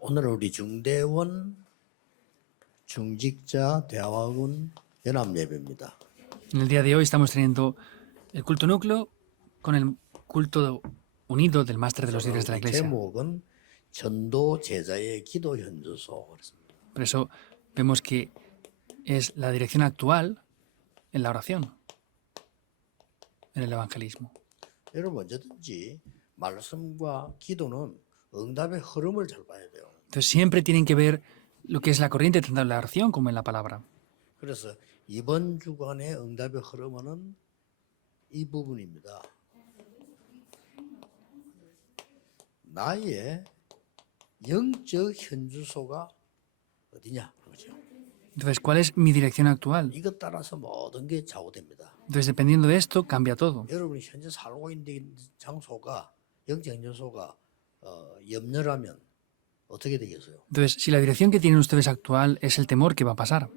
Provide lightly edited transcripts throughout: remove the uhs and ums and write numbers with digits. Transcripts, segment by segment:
오늘 우리 중대원 중직자 대화원 연합 예배입니다. En el día de hoy estamos teniendo el culto núcleo con el culto unido del máster de los líderes de la iglesia. 제목은 전도 제자의 기도 현주소 그랬습니다. Por eso vemos que es la dirección actual en la oración, en el evangelismo. 여러분 언제든지 말씀과 기도는 응답의 흐름을 잘 봐야 돼요. Entonces siempre tienen que ver lo que es la corriente tanto en la oración como en la palabra. 그래서 이번 주간의 응답의 흐름은 이 부분입니다. 나의 영적 현주소가 어디냐 그렇죠. Entonces, ¿cuál es mi dirección actual? 이것 따라서 모든 게 좌우됩니다. Entonces, dependiendo de esto, cambia todo. 여러분이 현재 살고 있는 장소가 영적 현주소가 염려라면 어떻게 되겠어요? Entonces, si la dirección que tienen ustedes actual es el temor, ¿qué va a pasar?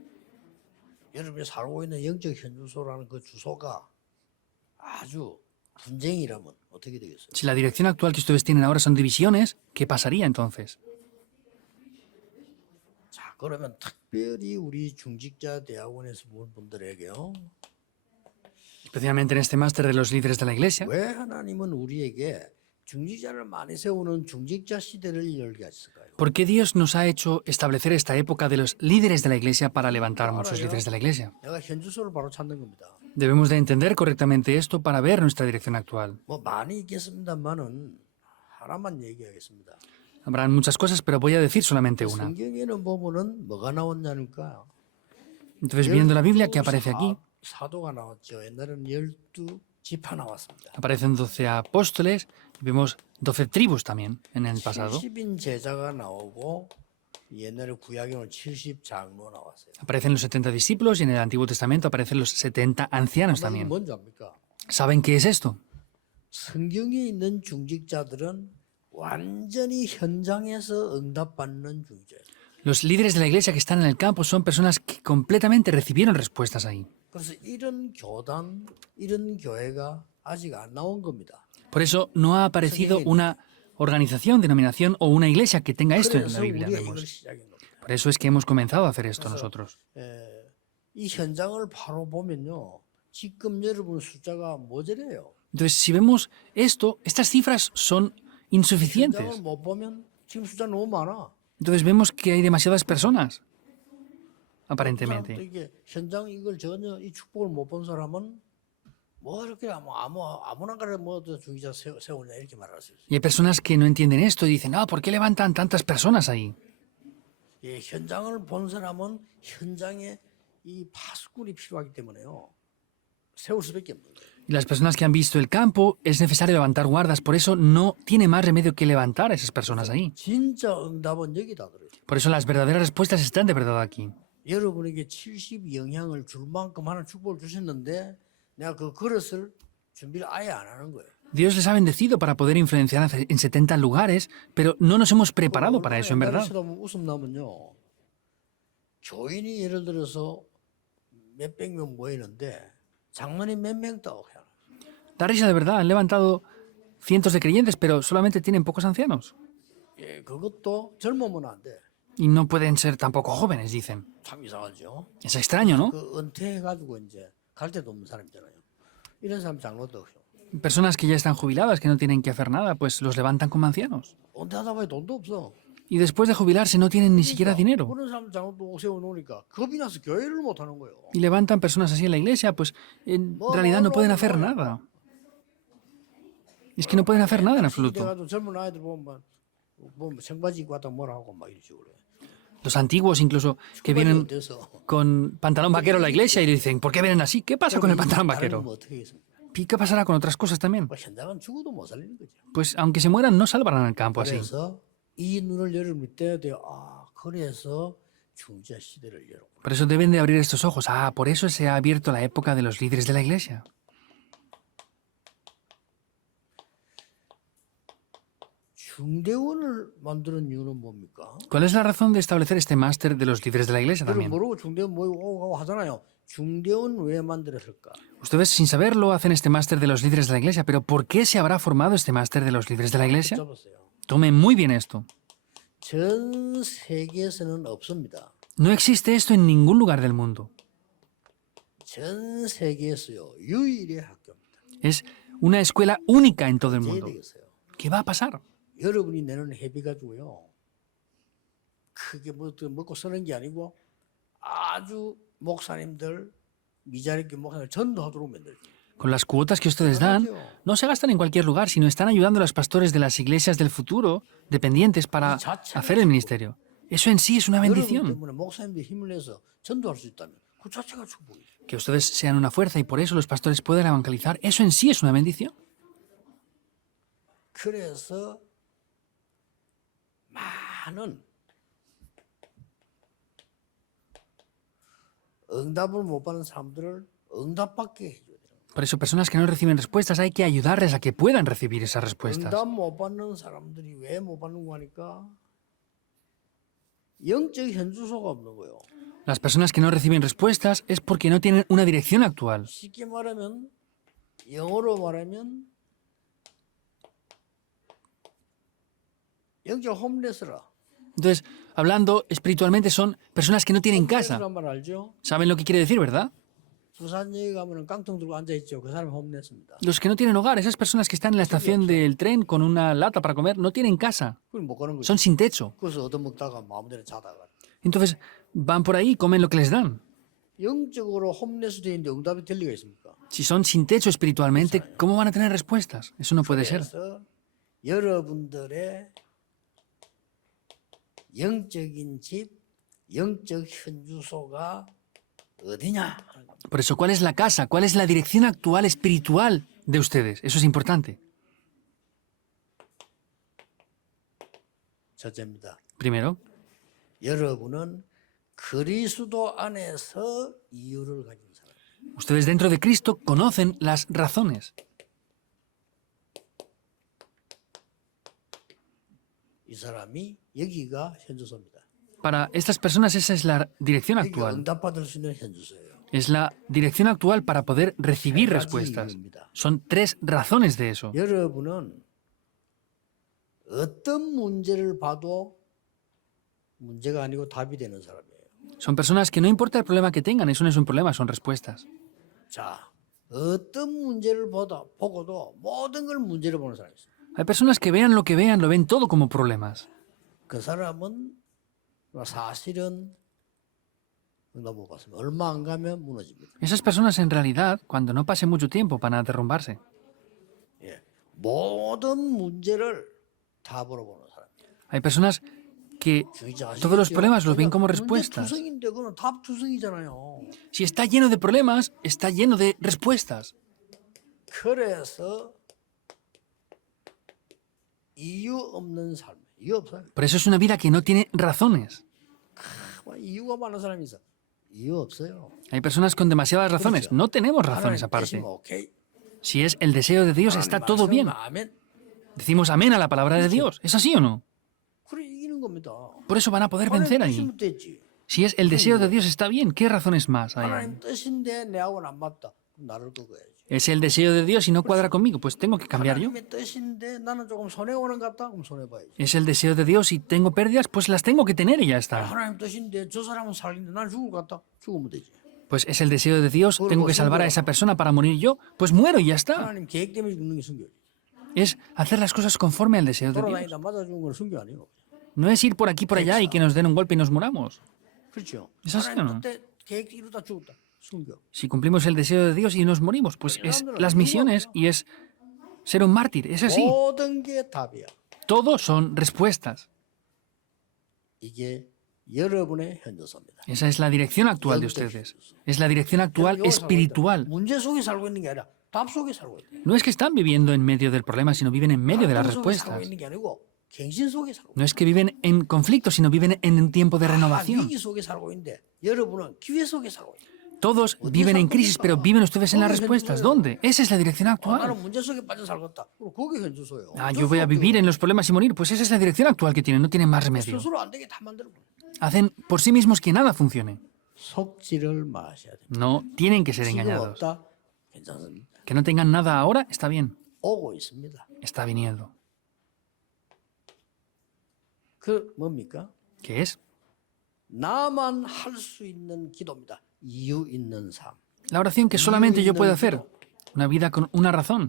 여러분이 살고 있는 영적 현주소라는 그 주소가 아주 분쟁이라면 어떻게 되겠어요? Si la dirección actual que ustedes tienen ahora son divisiones, ¿qué pasaría entonces? 자, 그러면 특별히 우리 중직자 대학원에서 본 분들에게요. Especialmente en este máster de los líderes de la iglesia. 왜 하나님은 우리에게 중직자를 많이 세우는 중직자 시대를 열게 하셨을까요? ¿Por qué Dios nos ha hecho establecer esta época de los líderes de la iglesia para levantar a muchos líderes de la iglesia? 내가 현주소를 바로 찾는 겁니다. Debemos de entender correctamente esto para ver nuestra dirección actual. 뭐 많이 있겠습니다만은 하나만 얘기하겠습니다. Habrán muchas cosas, pero voy a decir solamente una. 성경에는 보면은 뭐가 나왔냐니까. Entonces, viendo la Biblia, ¿qué aparece aquí? 사도가 나왔죠. 옛날에는 12지파 나왔습니다. Aparecen 12 apóstoles y vemos 12 tribus también en el pasado. 70인 제자가 나오고 옛날에 구약에는 70장로 나왔어요. Aparecen los 70 discípulos y en el Antiguo Testamento aparecen los 70 ancianos 이게 también. 뭔지 압니까? ¿Saben qué es esto? 성경에 있는 중직자들은 완전히 현장에서 응답받는 중직자예요. Los líderes de la iglesia que están en el campo son personas que completamente recibieron respuestas ahí. 그래서 이런 교단, 이런 교회가 아직 안 나온 겁니다. Por eso no ha aparecido una organización, denominación o una iglesia que tenga esto en 그래서 la Biblia. 우리가 이걸 Vemos. 시작한 겁니다. Por eso es que hemos comenzado a hacer esto nosotros. 이 현장을 바로 보면요. 지금 여러분 숫자가 모자라요. Entonces, si vemos esto, estas cifras son insuficientes. 현장을 못 보면 지금 숫자 너무 많아. Entonces vemos que hay demasiadas personas, 또 aparentemente. 이게 현장 이걸 전혀 이 축복을 못 본 사람은 뭐 이렇게 아무나 가래 뭐 중기자 세우냐 이렇게 말할 수 있어요. Y hay personas que no entienden esto y dicen, ¿por qué levantan tantas personas ahí? 예, 현장을 본 사람은 현장에 이 파수꾼이 필요하기 때문에요. 세울 수밖에 없는 거예요. Y las personas que han visto el campo, es necesario levantar guardas, por eso no tiene más remedio que levantar a esas personas ahí. 진짜 응답은 여기다 들어요. Por eso las verdaderas respuestas están de verdad aquí. 여러분에게 70 영향을 줄 만큼 하는 축복을 주셨는데 내가 그 그릇을 준비를 아예 안 하는 거예요. Dios les ha bendecido para poder influenciar en 70 lugares, pero no nos hemos preparado para eso, en verdad. 웃음 나면요. 교인이 예를 들어서 몇백 명 모이는데 장로님 몇 명 더 해요. Da risa de verdad, han levantado cientos de creyentes, pero solamente tienen pocos ancianos. 예, 그것도 젊으면 안 돼. Y no pueden ser tampoco jóvenes, dicen. 참 이상하죠. Es extraño, ¿no? 그 은퇴해가지고 이제 갈 데도 없는 사람이잖아요. 이런 사람 장로도 없어요. Personas que ya están jubiladas, que no tienen que hacer nada, pues los levantan como ancianos. 은퇴하다 보니 돈도 없어. Y después de jubilarse no tienen ni siquiera dinero. 그런 사람 장로도 세워놓으니까 겁이 나서 교회를 못 하는 거예요. Y levantan personas así en la iglesia, pues en realidad no pueden hacer nada. Es que no pueden hacer nada en absoluto. 돼가지고 젊은 아이들 보면 청바지 입고 왔다 뭐라 하고 막 이런 식으로 해. Los antiguos incluso que vienen 어때서? con pantalón vaquero a la iglesia y le dicen, ¿por qué vienen así? ¿Qué pasa con el pantalón 다른 vaquero? 뭐 어떻게 하겠습니까? ¿Y qué pasará con otras cosas también? 뭐 현장은 죽어도 못 살리는 거죠. Pues aunque se mueran, no salvarán el campo así. 그래서 이 눈을 여러분이 떼야 돼요. 그래서 중자 시대를 열어. Por eso deben de abrir estos ojos. Por eso se ha abierto la época de los líderes de la iglesia. 중대원을 만드는 이유는 뭡니까? ¿Cuál es la razón de establecer este máster de los líderes de la iglesia 여러분 también? 모르고 중대원 모이고 가고 하잖아요. 중대원 왜 만들었을까? Ustedes sin saberlo hacen este máster de los líderes de la iglesia, pero ¿por qué se habrá formado este máster de los líderes de la iglesia? 잡았어요. Tomen muy bien esto. 전 세계에서는 없습니다. No existe esto en ningún lugar del mundo. 전 세계에서요 유일의 학교입니다. Es una escuela única en todo el 어떻게 mundo. 되겠어요? ¿Qué va a pasar? 여러분이 내는 회비 가지고요 크게 뭐 먹고 쓰는 게 아니고 아주 목사님들 미자립교 목사님들 전도하도록 만들죠. Con las cuotas que ustedes dan, no se gastan en cualquier lugar, sino están ayudando a los pastores de las iglesias del futuro, dependientes, para hacer el ministerio. Eso en sí es una 여러분 bendición. 때문에 목사님들 힘을 내서 전도할 수 있다면 그 자체가 축복이죠. Que ustedes sean una fuerza y por eso los pastores puedan evangelizar, eso en sí es una bendición. 그래서 많은 응답을 못 받는 사람들을 응답받게 해줘야 돼요. Por eso, personas que no reciben respuestas, hay que ayudarles a que puedan recibir esas respuestas. 응답 못 받는 사람들이 왜 못 받는 거 하니까 영적 현주소가 없는 거예요. Las personas que no reciben respuestas es porque no tienen una dirección actual. 쉽게 말하면 영어로 말하면 영적 홈레스라. Entonces, hablando espiritualmente, son personas que no tienen casa. 홈레스란 말 알죠? ¿Saben lo que quiere decir, verdad? 부산역에 가면 깡통 들고 앉아 있죠. 그 사람이 홈레스입니다. Los que no tienen hogar, esas personas que están en la estación del tren con una lata para comer, no tienen casa. 그걸 못 가는 거죠. Son sin techo. 그래서 얻어먹다가 마음대로 자다가 Entonces, van por ahí y comen lo que les dan. 영적으로 홈레스 돼 있는데 응답이 될 리가 있습니까? Si son sin techo espiritualmente, ¿cómo van a tener respuestas? Eso no puede ser. 그래서 여러분들의 영적인 집, 영적 현주소가 어디냐? Por eso, ¿cuál es la casa? ¿Cuál es la dirección actual espiritual de ustedes? Eso es importante. 첫째입니다. Primero, 여러분은 그리스도 안에서 이유를 가진 사람. ustedes dentro de Cristo conocen las razones. 이 사람이 여기가 현주소입니다. Para estas personas esa es la dirección 여기가 actual. 응답받을 수 있는 현주소예요. Es la dirección actual para poder recibir 세 가지 respuestas. 이유입니다. Son tres razones de eso. 여러분은 어떤 문제를 봐도 문제가 아니고 답이 되는 사람이에요. Son personas que no importa el problema que tengan, eso no es un problema, son respuestas. 자, 어떤 문제를 보고도 모든 걸 문제로 보는 사람이 있어요. Hay personas que vean, lo ven todo como problemas. 그 사람은 사실은 응답 못 받습니다. 얼마 안 가면 무너집니다. Esas personas en realidad, cuando no pase mucho tiempo, van a derrumbarse. 예, 모든 문제를 답으로 보는 사람. Hay personas que todos los problemas los ven como respuestas. 투성인데 그건 답 투성이잖아요. Si está lleno de problemas, está lleno de respuestas. 그래서 이유 없는 삶. 이유 없어요. Por eso es una vida que no tiene razones. 이유가 많은 사람이 있어. 이유 없어요. Hay personas con demasiadas razones. No tenemos razones 하나님 aparte. 뜻이면 오케이. Si es el deseo de Dios, está todo bien. 아멘. Decimos amén a la palabra de Dios. ¿Es así o no? 그래 이기는 겁니다. Por eso van a poder vencer allí. 뜻이면 됐지. Si es el deseo de Dios, está bien. ¿Qué razones más hay ahí? 하나님 뜻인데 내하고는 안 맞다. 그럼 나를 꺾어야지. Es el deseo de Dios y no cuadra conmigo, pues tengo que cambiar yo. 하나님의 뜻인데 나는 조금 손해 오는 것 같다. 그럼 손해 봐야지. Es el deseo de Dios y tengo pérdidas, pues las tengo que tener y ya está. 하나님 뜻인데 저 사람은 살리는데 나는 죽을 것 같다. 죽으면 되지. Pues es el deseo de Dios, tengo que salvar a esa persona para morir yo, pues muero y ya está. 하나님 계획 때문에 죽는 게 순교지. Es hacer las cosas conforme al deseo de Dios. 돌아다니다 맞아 죽은 건 순교 아니에요. No es ir por aquí por allá y que nos den un golpe y nos muramos. 그렇죠. ¿Es así o no? 하나님 그때 계획 이루다 죽었다. 순교. Si cumplimos el deseo de Dios y nos morimos, pues es las misiones y es ser un mártir. Es así. 모든 게 답이야. Todo son respuestas. 이게 여러분의 현저소입니다. Esa es la dirección actual de ustedes. Es la dirección actual espiritual. 문제 속에 살고 있는 게 아니라 답 속에 살고 있다. No es que están viviendo en medio del problema, sino viven en medio de las 답 속에 살고 respuestas. 있는 게 아니고 갱신 속에 살고 있다. No es que viven en conflicto, sino viven en un tiempo de renovación. 위기 속에 살고 있는데 여러분은 기회 속에 살고 있다. Todos viven en crisis, pero viven ustedes en las respuestas. ¿Dónde? Esa es la dirección actual. 나는 문제 속에 빠져 살겠다. 그럼 그게 현주소예요. Ah, yo voy a vivir en los problemas y morir. Pues esa es la dirección actual que tienen. No tienen más remedio. 스스로 안 되게 다 만들어 버려. Hacen por sí mismos que nada funcione. 속지를 마셔야 돼. No tienen que ser 지금 engañados. 없다. 괜찮습니다. Que no tengan nada ahora, está bien. 오고 있습니다. Está viniendo. 그 뭡니까? ¿Qué es? 나만 할 수 있는 기도입니다. 이유 있는 삶. La oración que solamente yo puedo hacer. Una vida con una razón.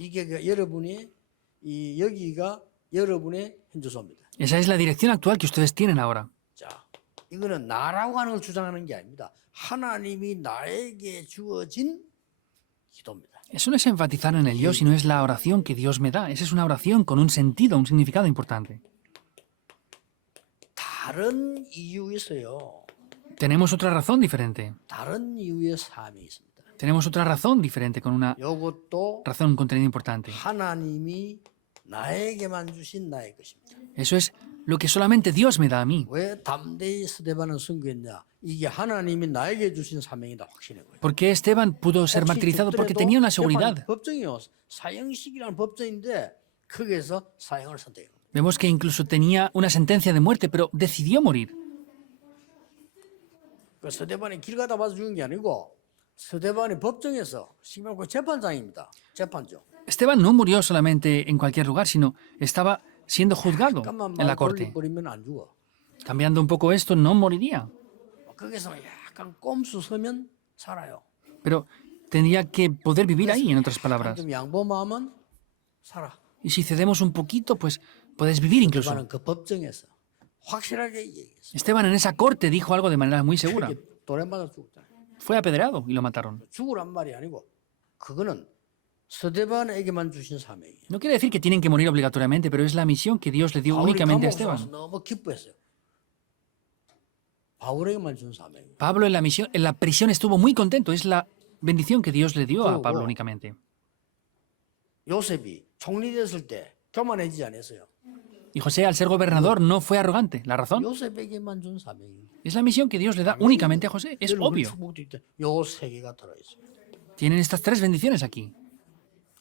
이게 여러분이 여기가 여러분의 현주소입니다. Esa es la dirección actual que ustedes tienen ahora. 자, 이거는 나라고 하는 걸 주장하는 게 아닙니다. 하나님이 나에게 주어진 기도입니다. Eso no es enfatizar en el yo, sino es la oración que Dios me da. Esa es una oración con un sentido, un significado importante. 다른 이유 있어요. Tenemos otra razón diferente. 다른 이유의 삶이 있습니다. Tenemos otra razón diferente, con una 이것도 razón, un contenido importante. 하나님이 나에게만 주신 나의 것입니다. Eso es lo que solamente Dios me da a mí. 왜 담대히 스데반을 선교했냐? 이게 하나님이 나에게 주신 사명이다 확신한 거예요. ¿Por qué Esteban pudo ser martirizado? Porque tenía una seguridad. 법정이요. 사형식이라는 법정인데 거기에서 사형을 선택해요. Vemos que incluso tenía una sentencia de muerte, pero decidió morir. 그 스데반이 길 가다 봐서 죽은 게 아니고 스데반이 법정에서 심하고 재판장입니다. 재판죠. Esteban no murió solamente en cualquier lugar, sino estaba siendo juzgado 잠깐만 en la 말 corte. 돌려버리면 안 죽어. Cambiando un poco esto, no moriría. 거기서 약간 꼼수 서면 살아요. Pero tendría que poder vivir ahí, en otras palabras. 좀 양보하면 살아. Y si cedemos un poquito, pues puedes vivir incluso. 스데반은 그 법정에서 확실하게 얘기했어요. Esteban en esa corte dijo algo de manera muy segura. 이게 돌에 맞아 죽었잖아요. Fue apedreado y lo mataron. 죽으란 말이 아니고 그거는 스데반에게만 주신 사명이에요. No quiere decir que tienen que morir obligatoriamente, pero es la misión que Dios le dio 바울이 únicamente a 감옥에 가서 Esteban. 너무 기뻐했어요. 바울에게만 준 사명이에요. Pablo en la prisión estuvo muy contento. Es la bendición que Dios le dio a Pablo 그리고 únicamente. 요셉이 총리 됐을 때 교만해지지 않았어요. Y José, al ser gobernador, no fue arrogante. ¿La razón? 요셉에게만 준 사명이에요. Es la misión que Dios le da únicamente a José. Es 여러분 obvio. 축복도 있대. 요세 개가 들어있어요. Tienen estas tres bendiciones aquí.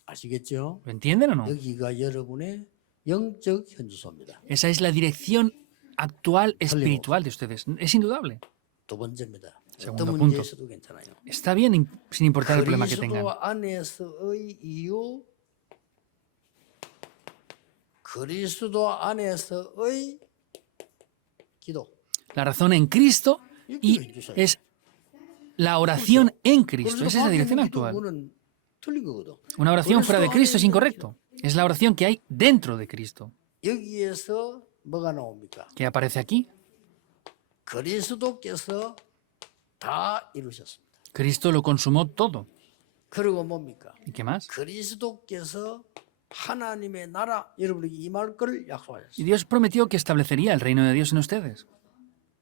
아시겠죠? ¿Lo entienden o no? 여기가 여러분의 영적 현주소입니다. Esa es la dirección actual espiritual de ustedes. Es indudable. 두 번째입니다. Segundo 어떤 punto. 문제에서도 괜찮아요. Está bien sin importar el problema que tengan. 그리스도 안에서의 이유, 그리스도 안에서의 기도. La razón en Cristo y es la oración en Cristo. Esa es la dirección actual. 그거는 틀린 거거든. Una oración fuera de Cristo es incorrecto. Es la oración que hay dentro de Cristo. 여기에서 뭐가 나옵니까? ¿Qué aparece aquí? 그리스도께서 다 이루셨습니다. Cristo lo consumó todo. 그리고 뭡니까? ¿Y qué más? 그리스도께서 하나님의 나라 여러분에게 임할 걸 약속하셨어요. Y Dios prometió que establecería el reino de Dios en ustedes.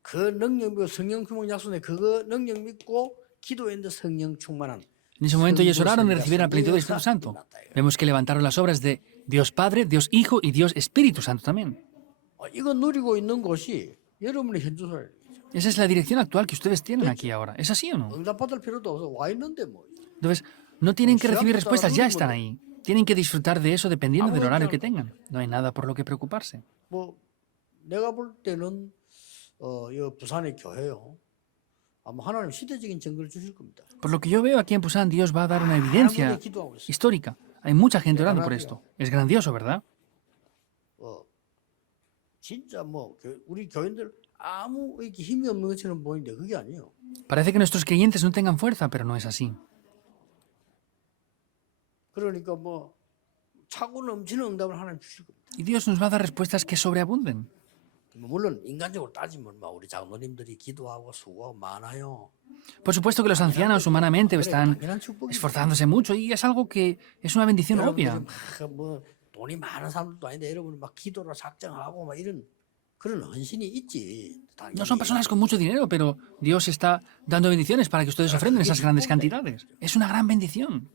그 능력 믿고 성령 충만 약속에 그거 능력 믿고 기도했는데 성령 충만한 En ese momento ellos oraron y recibieron la plenitud del Espíritu Santo. Vemos que levantaron las obras de Dios Padre, Dios Hijo y Dios Espíritu Santo también. 이거 누리고 있는 곳이 여러분의 현주소예요. Esa es la dirección actual que ustedes tienen aquí ahora. ¿Es así o no? 응답받을 필요도 없어. 와 있는데 뭐. Entonces, no tienen que recibir respuestas, ya están ahí. Tienen que disfrutar de eso dependiendo del horario que tengan. No hay nada por lo que preocuparse. 뭐 내가 볼 때는 이 부산의 교회요. 아마 하나님 시대적인 증거를 주실 겁니다. Por lo que yo veo aquí en Pusan, Dios va a dar una evidencia 기도하고 있어요. histórica. Hay mucha gente orando por esto. Es grandioso, ¿verdad? 진짜 뭐 우리 교인들 아무 이렇게 힘이 없는 것처럼 보이는데 그게 아니에요. Parece que nuestros creyentes no tengan fuerza, pero no es así. 그러니까 뭐 차고 넘치는 응답을 하나님 주실 겁니다. Y Dios nos va a dar respuestas que sobreabunden. 물론 인간적으로 따지면 막 우리 장로님들이 기도하고 수고하고 많아요. Por supuesto que los ancianos humanamente están 당연한 축복이죠. esforzándose mucho y es algo que es una bendición 여러분들이 obvia. 막 뭐 돈이 많은 사람들도 아닌데 여러분이 막 기도로 작정하고 막 이런 그런 헌신이 있지. 당연히. No son personas con mucho dinero, pero Dios está dando bendiciones para que ustedes ofrenden esas grandes cantidades. Es una gran bendición.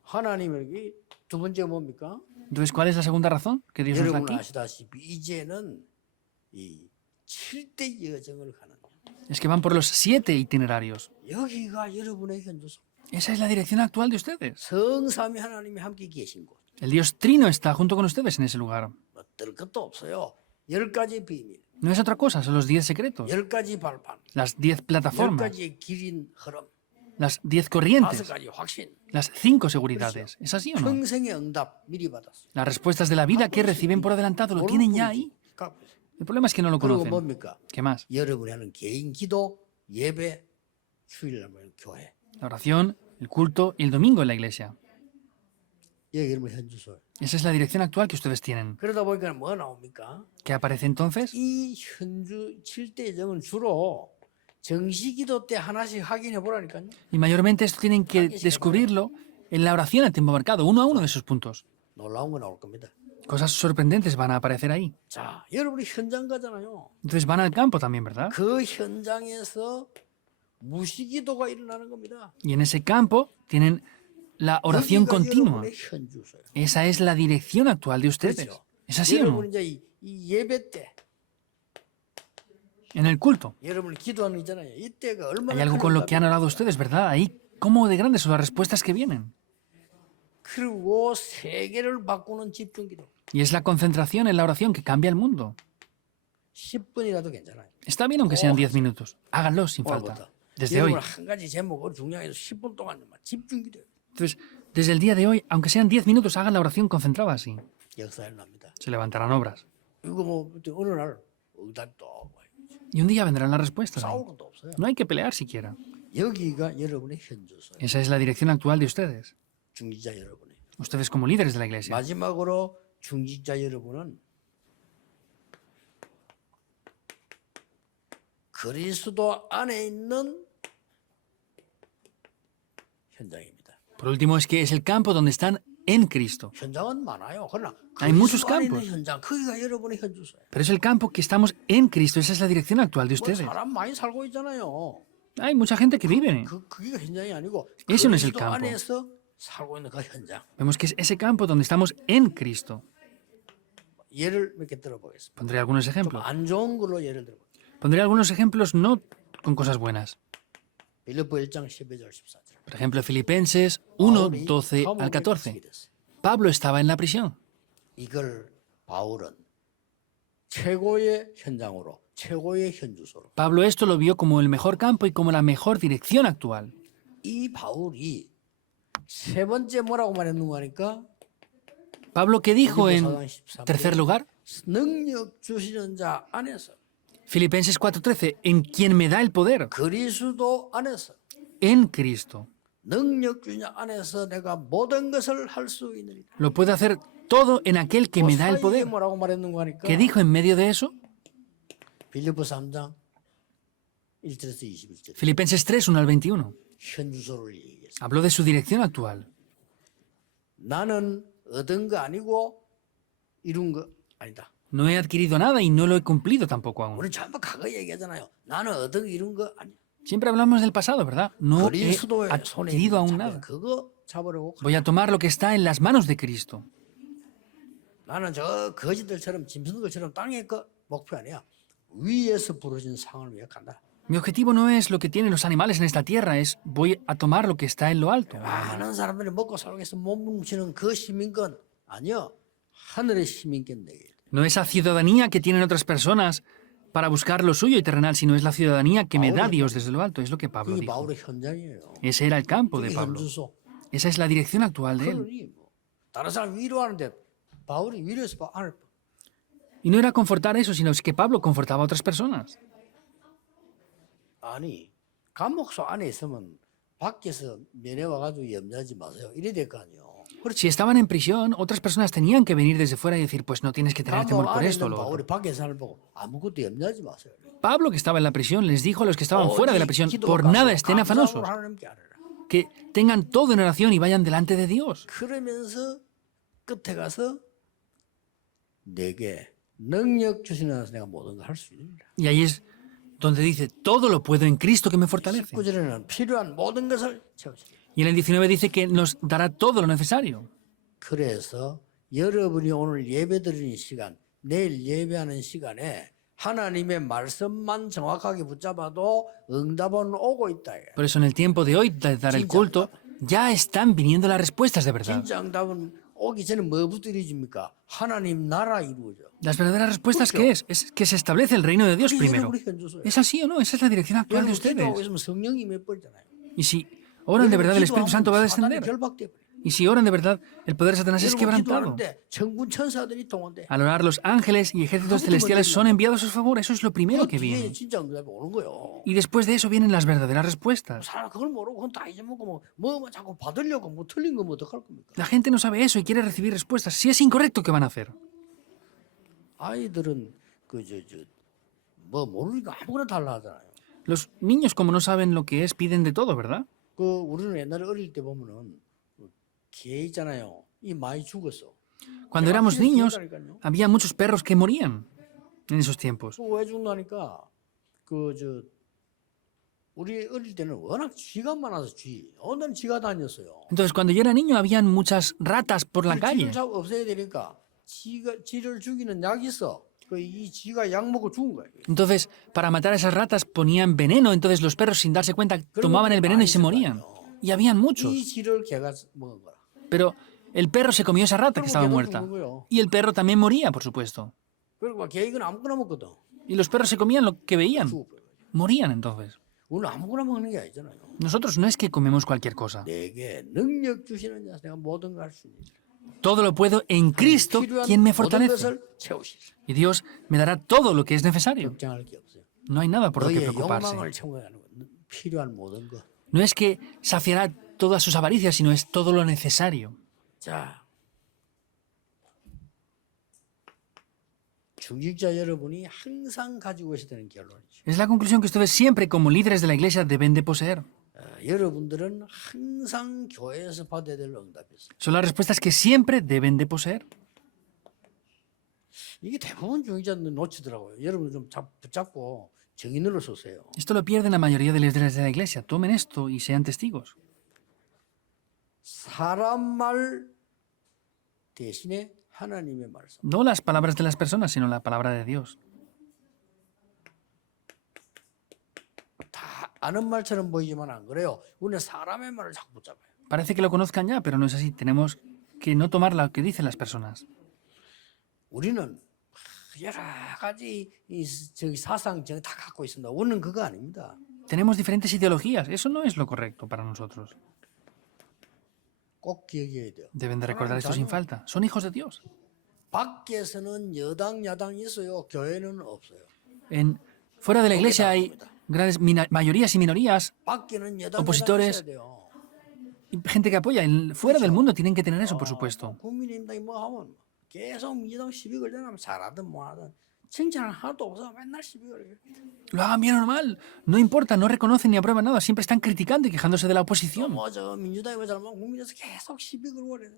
하나님에게 두 번째가 뭡니까? Entonces, ¿cuál es la segunda razón que Dios nos da 여러분 aquí? 아시다시피 이제는 이 7대 여정을 가는 거예요. Es que van por los 7 itinerarios. 여기가 여러분의 현주소. Esa es la dirección actual de ustedes. 성삼위 하나님이 함께 계신 곳. El Dios Trino está junto con ustedes en ese lugar. 어떨 것도 없어요. 10가지 비밀, No es otra cosa, son los 10 secretos, 10가지 발판, las 10 plataformas, 10가지 길인 흐름. las 10 5 corrientes, 가지 확신, las 5 seguridades. ¿Es así o no? 평생의 응답 미리 받았어. Las respuestas de la vida que reciben por adelantado lo tienen ya ahí. 갖고 있어. El problema es que no lo 그리고 conocen. 뭡니까? ¿Qué más? 여러분이 하는 개인 기도, 예배, 휴일날 모이는 교회. La oración, el culto y el domingo en la iglesia. 이게 여러분 현주소예요. Esa es la dirección actual que ustedes tienen. 그러다 보니까 뭐 나옵니까? ¿Qué aparece entonces? 이 현주 7대 예정은 주로 정시기도 때 하나씩 확인해 보라니까요. Y mayormente esto tienen que descubrirlo en la oración a tiempo marcado, uno a uno de esos puntos. 놀라운 거 나올 겁니다. Cosas sorprendentes van a aparecer ahí. 자, 여러분이 현장 가잖아요. Entonces van al campo también, ¿verdad? 그 현장에서 무시기도가 일어나는 겁니다. Y en ese campo tienen la oración 여기가 continua. 여러분의 현주소예요. Esa es la dirección actual de ustedes. 그렇죠? ¿Es así o no? 여러분 이제 이 예배 때 En el culto. 여러분이 기도하는 거 있잖아요. 이때가 Hay 얼마나 algo con lo que han orado ustedes, ¿verdad? Ahí, ¿cómo de grandes son las respuestas que vienen? 그리고 세계를 바꾸는 집중기도. Y es la concentración en la oración que cambia el mundo. 10분이라도 괜찮아요. Está bien aunque sean 10 minutos. Háganlo sin 오늘부터. falta. Desde hoy. 여러분 한 가지 제목을 중요해서 10분 동안만 집중기도. Entonces, desde el día de hoy, aunque sean 10 minutos, hagan la oración concentrada así. 역사 일어납니다. Se levantarán obras. 이거 뭐 어느 날 응답도 오고 Y un día vendrán las respuestas. 싸울 것도 없어요. No hay que pelear siquiera. 여기가 여러분의 현주소예요. Esa es la dirección actual de ustedes. 중지자 여러분이. Ustedes como líderes de la iglesia. 마지막으로 중지자 여러분은 그리스도 안에 있는 현장입니다. Por último, es que es el campo donde están en Cristo. 현장은 많아요. 그러나 Hay muchos 그리스도 안에 있는 campos. 현장, 거기가 여러분의 현주소예요. Pero es el campo que estamos en Cristo. Esa es la dirección actual de 뭐 ustedes. 사람 많이 살고 있잖아요. Hay mucha gente que vive. 그게 현장이 아니고 Eso no es el 그리스도 campo. 안에서 살고 있는 그 현장. Vemos que es ese campo donde estamos en Cristo. 예를 몇 개 들어보겠습니다. Pondré algunos ejemplos. 안 좋은 걸로 예를 들어보겠습니다. Pondré algunos ejemplos no con cosas buenas. 빌립보 1장 12절 14절. Por ejemplo, Filipenses 1, 12 al 14. Pablo estaba en la prisión. 이걸 바울은 최고의 현장으로, 최고의 현주소로. Pablo esto lo vio como el mejor campo y como la mejor dirección actual. 이 바울이 세 번째 뭐라고 말했는 거니까 Pablo, ¿qué dijo en 사도행 13절, tercer lugar? 능력 주시는 자 안에서 Filipenses 4:13, en quien me da el poder, 그리스도 안에서 en Cristo. 능력 주신 자 안에서 내가 모든 것을 할 수 있느니라. Lo puedo hacer todo en aquel que me da el 사이에 poder. 뭐라고 말했는 거니까 ¿Qué dijo en medio de eso? 빌립보 3장 1절에서 21절 Filipenses 3, 1 al 21. 현주소를 얘기했어. Habló de su dirección actual. 나는 얻은 거 아니고 이룬 거 아니다. No he adquirido nada y no lo he cumplido tampoco aún. 우리 전부 과거 얘기하잖아요. 나는 얻은 거 이룬 거 아니야. Siempre hablamos del pasado, ¿verdad? No he 그리스도의 손에 adquirido aún 있는 nada. 그거 잡으려고. Voy a tomar lo que está en las manos de Cristo. 나는 저 거지들처럼 짐승들처럼 땅의 거 목표 아니야. 위에서 부러진 상을 위해 간다. Mi objetivo no es lo que tienen los animales en esta tierra, es voy a tomar lo que está en lo alto. 많은 사람들이 먹고 살기 위해서 몸 뭉치는 그 시민권 아니요. 하늘의 시민권 내게. No esa ciudadanía que tienen otras personas para buscar lo suyo y terrenal, sino es la ciudadanía que me da Dios desde lo alto. Es lo que Pablo 그게 dijo. 바울의 현장이에요. Ese era el campo de 그게 Pablo. 현주소. Esa es la dirección actual de él. 그러니 뭐 다른 사람 위로하는데 바울이 위로해서 안을 Y no era confortar eso, sino es que Pablo confortaba a otras personas. 아니 감옥소 안에 있으면 밖에서 면회 와가지고 염려하지 마세요. 이래 될 거 아니에요. Si estaban en prisión, otras personas tenían que venir desde fuera y decir, pues no tienes que tener temor 감옥 por 안에 esto o 있는 lo otro. 바울이 밖에 사는 보고 아무것도 염려하지 마세요. Pablo, que estaba en la prisión, les dijo a los que estaban fuera de la prisión, por nada estén afanosos, 하나님께 알아라. que tengan todo en oración y vayan delante de Dios. 그러면서 끝에 가서 내게 능력 주시는 하나님께서 내가 모든 걸 할 수 있느니라. Y ahí es donde dice, todo lo puedo en Cristo que me fortalece. 19절에는 필요한 모든 것을 채우시라. Y en el 19 dice que nos dará todo lo necesario. 그래서 여러분이 오늘 예배드리는 시간, 내일 예배하는 시간에 하나님의 말씀만 정확하게 붙잡아도 응답은 오고 있다. Por eso en el tiempo de hoy, de dar el culto, ya están viniendo las respuestas de verdad. 진짜 응답은 오기 전에 뭐부터 이루어집니까? 하나님 나라 이루어져. Las verdaderas respuestas, ¿qué es? Es que se establece el reino de Dios 그게 primero. 여러분의 현주소예요. ¿Es así o no? Esa es la dirección actual de 여러분 기도하고 ustedes. 있으면 성령이 몇 번이잖아요. Y si Oran de 여러분 verdad, el Espíritu Santo va a 기도하면 사단이 descender. 결박돼 버려. Y si oran de verdad, el poder de Satanás es 여러분 quebrantado. 기도하는데 천군 천사들이 동원돼. Al orar, los ángeles y ejércitos celestiales son enviados a su favor. Eso es lo primero 그 que 뒤에 viene. 진짜 응답이 오는 거요. Y después de eso vienen las verdaderas respuestas. 사람 그걸 모르고 그건 다 잊어먹고 뭐 자꾸 받으려고 뭐 틀린 거면 어떡할 겁니까? La gente no sabe eso y quiere recibir respuestas. Si es incorrecto, ¿qué van a hacer? 아이들은 뭐 모르니까 아무거나 달라 하잖아요. Los niños, como no saben lo que es, piden de todo, ¿verdad? 그 우리는 옛날에 어릴 때 보면은 개 있잖아요. 이 많이 죽었어. Cuando éramos niños, 죽는다니까요. había muchos perros que morían en esos tiempos. 왜 죽나니까 우리 어릴 때는 워낙 쥐가 많아서 어느 쥐가 다녔어요. Entonces, cuando yo era niño, habían muchas ratas por la 쥐를 calle. 잡아 없애야 되니까 쥐를 죽이는 약이 있어. 이 쥐가 약 먹고 죽은 거예요. Entonces, para matar a esas ratas ponían veneno. Entonces, los perros, sin darse cuenta, tomaban el veneno y se morían. Y habían muchos. 이 쥐를 개가 먹은 거라. Pero el perro se comió esa rata que estaba 걔도 muerta. 죽는 거예요. Y el perro también moría, por supuesto. 그리고 개 이건 아무거나 먹거든. Y los perros se comían lo que veían. 죽어버려요. Morían entonces. 우리는 아무거나 먹는 게 아니잖아요. Nosotros no es que comemos cualquier cosa. 내게 능력 주시는 자 내가 모든 걸 할 수 있는 Todo lo puedo en Cristo, 필요한 quien me 모든 fortalece. 것을 채우시리라. Y Dios me dará todo lo que es necesario. 걱정할 게 없어요. No hay nada por lo que 너의 preocuparse. 욕망을 채워가는 거. 필요한 모든 것. No es que saciará todas sus avaricias, sino es todo lo necesario. 자, 중직자 여러분이 항상 가지고 있어야 되는 결론이죠. Es la conclusión que ustedes siempre, como líderes de la iglesia, deben de poseer. 여러분들은 항상 교회에서 받아야 될 응답이 있어요. Son las respuestas que siempre deben de poseer. 이게 대부분 중직자들 놓치더라고요. 여러분 좀 붙잡고 정인으로 서세요. Esto lo pierden la mayoría de líderes de la iglesia. Tomen esto y sean testigos. 사람 말 대신에 하나님의 말씀. No las palabras de las personas, sino la palabra de Dios. 다 아는 말처럼 보이지만 안 그래요. 우리는 사람의 말을 자꾸 붙잡아요. Parece que lo conozcan ya, pero no es así. Tenemos que no tomar lo que dicen las personas. 우리는 여러 가지 저기 사상정 다 갖고 있습니다. 우리는 그거 아닙니다. Tenemos diferentes ideologías. Eso no es lo correcto para nosotros. 꼭 기억해야 돼요. Deben de recordar esto sin falta. Son hijos de Dios. 밖에서는 여당, 야당이 있어요. 교회는 없어요. Fuera de la iglesia hay grandes mayorías y minorías, 밖에는 여당, opositores, 야당 있어야 돼요. y gente que apoya. Fuera del mundo tienen que tener eso, por supuesto. 국민의힘당이 뭐 하면 계속 민주당 시비 걸려면 잘하든 뭐하든 칭찬 하나도 없어. 맨날 시비 걸려요. Lo hagan bien o mal. No importa, no reconocen ni aprueban nada. Siempre están criticando y quejándose de la oposición. 뭐저 민주당이 뭐 잘못하면 국민에서 계속 시비 걸고 그래요.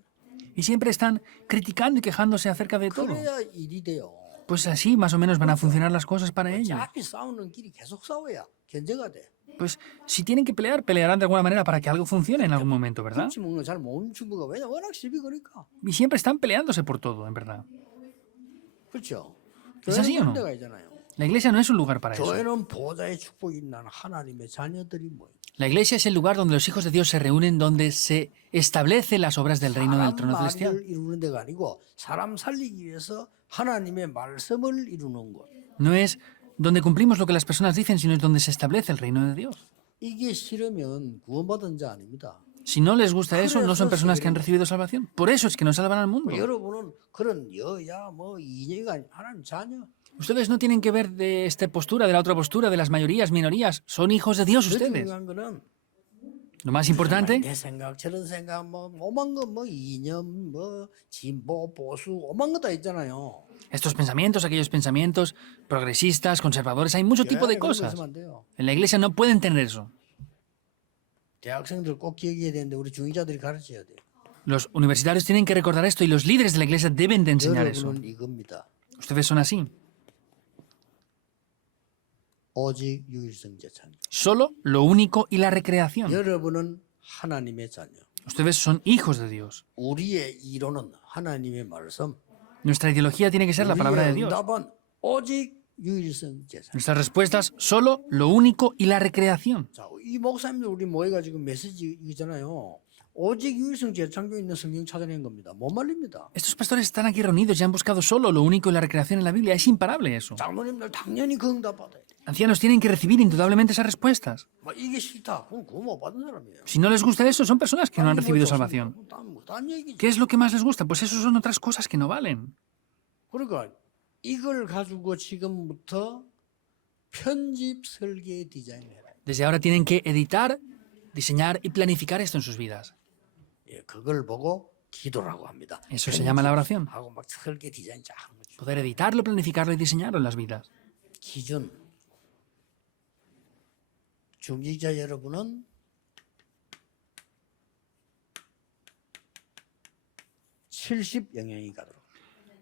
Y siempre están criticando y quejándose acerca de todo. 그래야 일이 돼요. Pues así más o menos van a funcionar las cosas para ellos. 어차피 싸우는 길이 계속 싸워야 견제가 돼. Pues si tienen que pelear, pelearán de alguna manera para que algo funcione en algún momento, ¿verdad? 김치 먹는 거 잘 못 멈추고 왜냐 워낙 시비 거니까. Y siempre están peleándose por todo, en verdad. 그렇죠. ¿Es así o 교회는 no? 데가 있잖아요. La iglesia no es un lugar para eso. 교회는 보좌의 축복이 있는 하나님의 자녀들이 모여. La iglesia es el lugar donde los hijos de Dios se reúnen, donde se establecen las obras del reino del trono celestial. 말을 이루는 데가 아니고 사람 살리기 위해서 하나님의 말씀을 이루는 것. No es donde cumplimos lo que las personas dicen, sino es donde se establece el reino de Dios. 이게 싫으면 구원받은 자 아닙니다. Si no les gusta eso, no son personas que han recibido salvación. Por eso es que no salvan al mundo. 여러분은 그런 여야 뭐 이념이 아니 하나님 자녀. Ustedes no tienen que ver de esta postura, de la otra postura, de las mayorías, minorías. Son hijos de Dios 더 ustedes. 중요한 거는 Lo más importante 내 생각 저런 생각 뭐 오만 거 뭐 이념 뭐 진보 보수 오만 거 다 있잖아요. estos pensamientos, aquellos pensamientos progresistas, conservadores, hay mucho tipo de 그런 거 cosas. 있으면 안 돼요. En la iglesia no pueden tener eso. 대학생들 꼭 기억해야 되는데 우리 중위자들이 가르쳐야 돼요. Los universitarios tienen que recordar esto y los líderes de la iglesia deben de enseñar eso. 여러분은 이겁니다. Ustedes son así. 오직 유일성제 자녀. Solo lo único y la recreación. 여러분은 하나님의 자녀. Ustedes son hijos de Dios. 우리의 이론은 하나님의 말씀. Nuestra ideología tiene que ser la palabra de 우리의 Dios. 응답은 오직 유일성제 자녀. Nuestras respuestas, solo lo único y la recreación. 자, 이 목사님들 우리 모여가지고 메시지 이잖아요. 오직 유일성 재창조 있는 성경 찾아낸 겁니다. 못 말립니다. Estos pastores están aquí reunidos y han buscado solo lo único y la recreación en la Biblia. Es imparable eso. 장로님들 당연히 그 응답 받아야 돼. ancianos tienen que recibir indudablemente esas respuestas. 뭐 이게 싫다. 그럼 그거 못 받은 사람이에요. Si no les gusta eso, son personas que no han recibido salvación. 딴 얘기지. ¿Qué es lo que más les gusta? Pues eso son otras cosas que no valen. 그러니까 이걸 가지고 지금부터 편집 설계 디자인해라. Desde ahora tienen que editar, diseñar y planificar esto en sus vidas. 예, 그걸 보고 기도라고 합니다. Eso se llama la oración. 하고 막 설계 디자인 쫙 하는 거죠. Poder editarlo, planificarlo y diseñarlo en las vidas. 기준. 중직자 여러분은 70 영향이 가도록.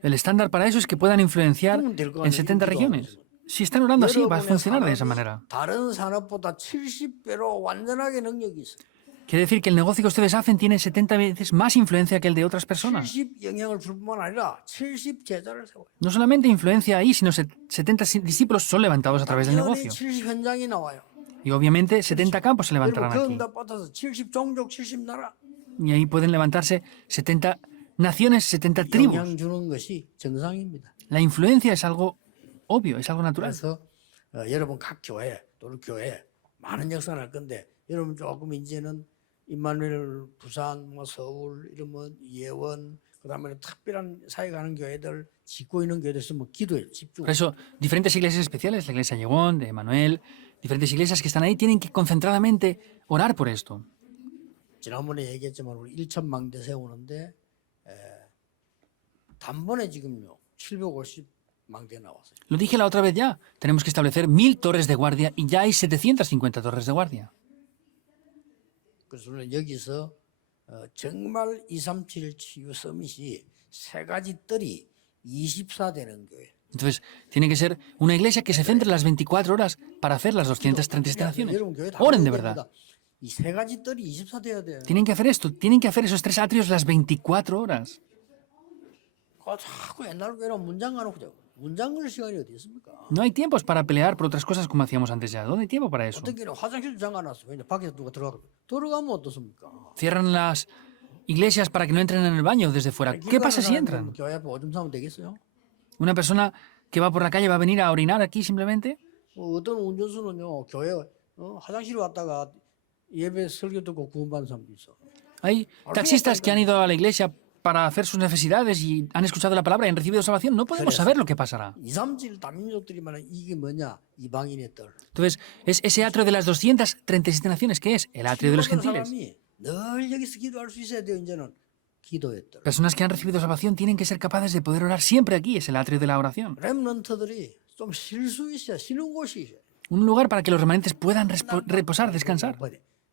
El estándar para eso es que puedan influenciar en 70 regiones. Si están orando así, va a funcionar de esa manera. 다른 산업보다 70배로 완전하게 능력이 있어요. Quiere decir que el negocio que ustedes hacen tiene 70 veces más influencia que el de otras personas. 70 영향을 줄 뿐만 아니라 70 제자를 세워요. No solamente influencia ahí, sino 70 discípulos son levantados a través del 당연히 negocio. 70 현장이 나와요. Y obviamente 70 campos se 그리고 levantarán 그 aquí. 응답 받아서 70 종족, 70 나라 Y ahí pueden levantarse 70 naciones, 70 tribus. 영향 주는 것이 정상입니다. La influencia es algo obvio, es algo natural. 그래서 여러분 각 교회 또 우리 교회 많은 역사를 할 건데 여러분 조금 이제는 임마누엘 부산 뭐 서울 이러면 예원 그다음에 특별한 사회 가는 교회들 짓고 있는 교회들 있으면 기도해 집중. Por eso, diferentes iglesias especiales, la iglesia Llegón, de Manuel, diferentes iglesias que están ahí, tienen que concentradamente orar por esto. 지난번에 얘기했지만 우리 1,000망대 세우는데 단번에 지금요 750망대 나왔어요. Lo dije la otra vez ya, tenemos que establecer 1000 torres de guardia y ya hay 750 torres de guardia. 그래서 우리는 여기서 정말 237 치유 서밋이 세 가지 뜰이 24 되는 교회. Entonces, tiene que ser una iglesia que se centre las 24 horas para hacer las 237 naciones. 여러분 교회 다 Oren de 그래야 verdad. 됩니다. 이 세 가지 뜰이 24 돼야 돼요. Tienen que hacer esto, tienen que hacer esos 3 atrios las 24 horas. 그 자꾸 옛날 교회는 문장 가놓고 자고 문장 걸 시간이 어디 있습니까? No hay tiempos para pelear por otras cosas como hacíamos antes ya. ¿Dónde hay tiempo para eso? 어떤 교회는 화장실도 잠가놨어. 왜냐 밖에서 누가 들어가면 어떻습니까? Cierran las iglesias para que no entren en el baño desde fuera. ¿Qué pasa si entran? 교회 앞에 오줌 싸면 되겠어요? ¿Una persona que va por la calle va a venir a orinar aquí simplemente? 어떤 운전수는요 교회 화장실 왔다가 예배 설교 듣고 구원받은 사람도 있어. Hay taxistas que han ido a la iglesia para hacer sus necesidades y han escuchado la palabra y han recibido salvación. No podemos saber lo que pasará. 2, 3질 다민족들이 말하는 이게 뭐냐? 이방인의 뜰. Entonces, es ese atrio de las 237 naciones, ¿qué es? El atrio de los gentiles. 사람이 늘 여기서 기도할 수 있어야 돼요. 이제는 기도의 뜰. Personas que han recibido salvación tienen que ser capaces de poder orar siempre aquí, es el atrio de la oración. 렘넌트들이 좀 쉴 수 있어야 쉬는 곳이 있어요. Un lugar para que los remanentes puedan reposar, descansar.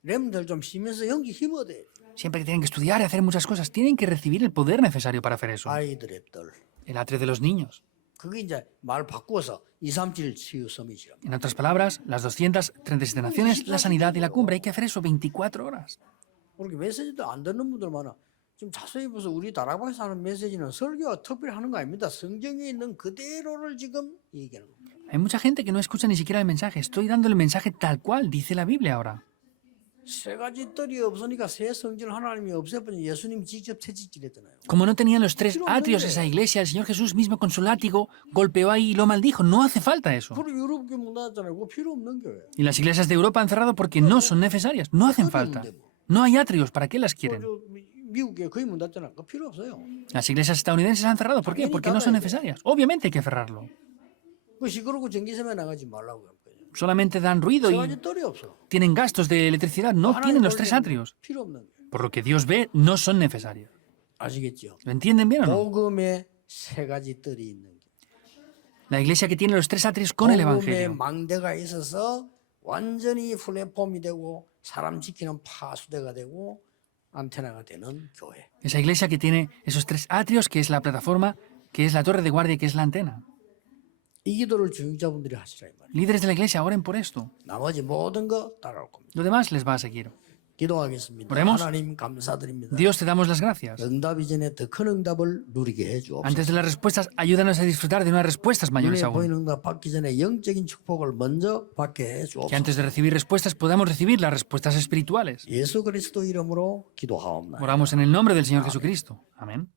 렘들 좀 쉬면서 연기 힘 얻어야 돼. Siempre que tienen que estudiar y hacer muchas cosas, tienen que recibir el poder necesario para hacer eso. 아이들의 뜰. El atrio de los niños. 그게 이제 말 바꾸어서 2, 3질 치유 서밋이라고. En otras palabras, las 237 naciones, la sanidad y la cumbre. Hay que hacer eso 24 horas. 그렇게 메시지도 안 듣는 분들 많아. 좀 자세히 보서 우리 다락방에서 하는 메시지는 설교가 특별히 하는 거 아닙니다. 성경에 있는 그대로를 지금 얘기하는 겁니다. Hay mucha gente que no escucha ni siquiera el mensaje. Estoy dando el mensaje tal cual dice la Biblia ahora. 세 가지 뜰이 없으니까 새 성전 하나님이 없애버린 예수님 직접 채찍질했잖아요. Como no tenían los 3 atrios esa iglesia, el Señor Jesús mismo con su látigo golpeó ahí y lo maldijo. No hace falta eso. 그리고 유럽교 문 닫았잖아요. 그거 필요 없는 교회. Y las iglesias de Europa han cerrado porque no son necesarias. No hacen falta. No hay atrios. ¿Para qué las quieren? 미국에 거의 문 닫잖아요. 그거 필요 없어요. Las iglesias estadounidenses han cerrado. ¿Por qué? Porque no son necesarias. Obviamente hay que cerrarlo. 그 시끄럽고 전기세만 나가지 말라고요. Solamente dan ruido 세 y 가지 뜰이 없어. tienen gastos de electricidad. No tienen los 3 atrios. 필요 없는 교회. Por lo que Dios ve, no son necesarios. 아시겠죠? ¿Lo entienden bien o no? 복음에 세 가지 뜰이 있는 교회. La iglesia que tiene los 3 atrios con el 복음에 Evangelio. 망대가 있어서 완전히 플랫폼이 되고 사람 지키는 파수대가 되고 안테나가 되는 교회. Esa iglesia que tiene esos 3 atrios, que es la plataforma, que es la torre de guardia y que es la antena. 이 기도를 중직자분들이 하시라 이 말이에요. Líderes de la iglesia, oren por esto. 나머지 모든 거 따라올 겁니다. Lo demás les va a seguir. 기도하겠습니다. Oremos. 하나님 감사드립니다. Dios, te damos las gracias. 응답 이전에 더 큰 응답을 누리게 해주옵소서. Antes de las respuestas, ayúdanos a disfrutar de unas respuestas mayores 눈에 aún. 보이는 응답 받기 전에 영적인 축복을 먼저 받게 Que 해주옵소서. antes de recibir respuestas podamos recibir las respuestas espirituales. 예수 그리스도 이름으로 기도하옵나이다. Oramos en el nombre del Señor Jesucristo. Amén.